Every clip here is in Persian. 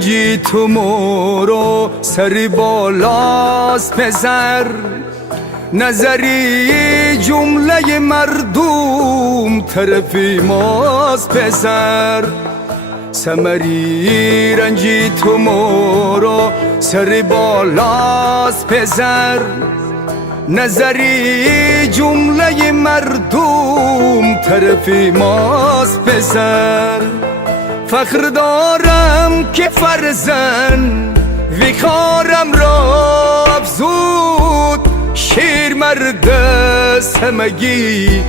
رنجی تو مورو سری بالاست پسر، نظری جمله مردم طرفی ماست پسر. سمری رنجی تو مورو سری بالاست پسر، نظری جمله مردم طرفی ماست پسر. فخر دارم که فرزند ویخارم را افزود، شیر مرد همگی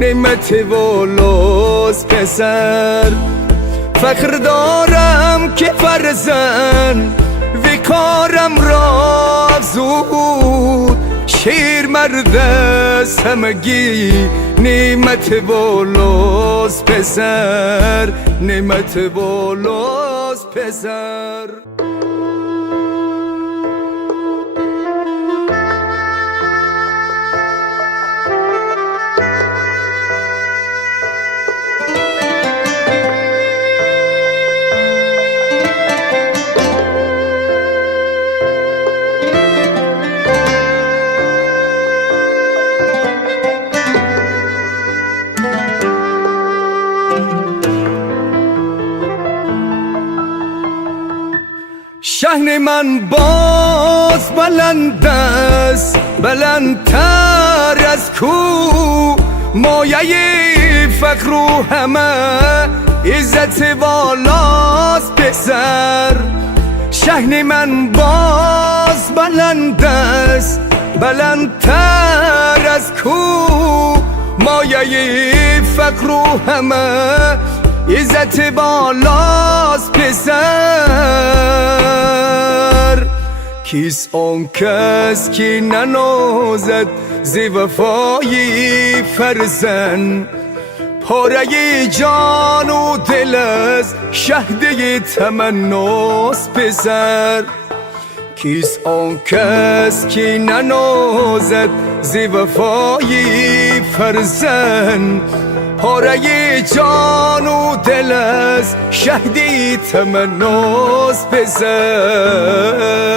نعمت والاست پسر. فخر دارم که فرزند ویخارم را افزود، شیر مرد همگی نعمت والاست پسر، نعمت والاست پسر. شهن من باز بلند است، بلندتر از کو، مایه فخر و همه عزت والاست پسر. شهن من باز بلند است، بلندتر از کو، مایه فخر و همه عزت بالاست پسر. کیست آن کس که ننازد ز وفای فرزند، پاره جان و دل از شهده تمناست پسر. کیست آن کس که ننازد ز وفای فرزند، پاره جان و دل از شهدی تمناست پسر.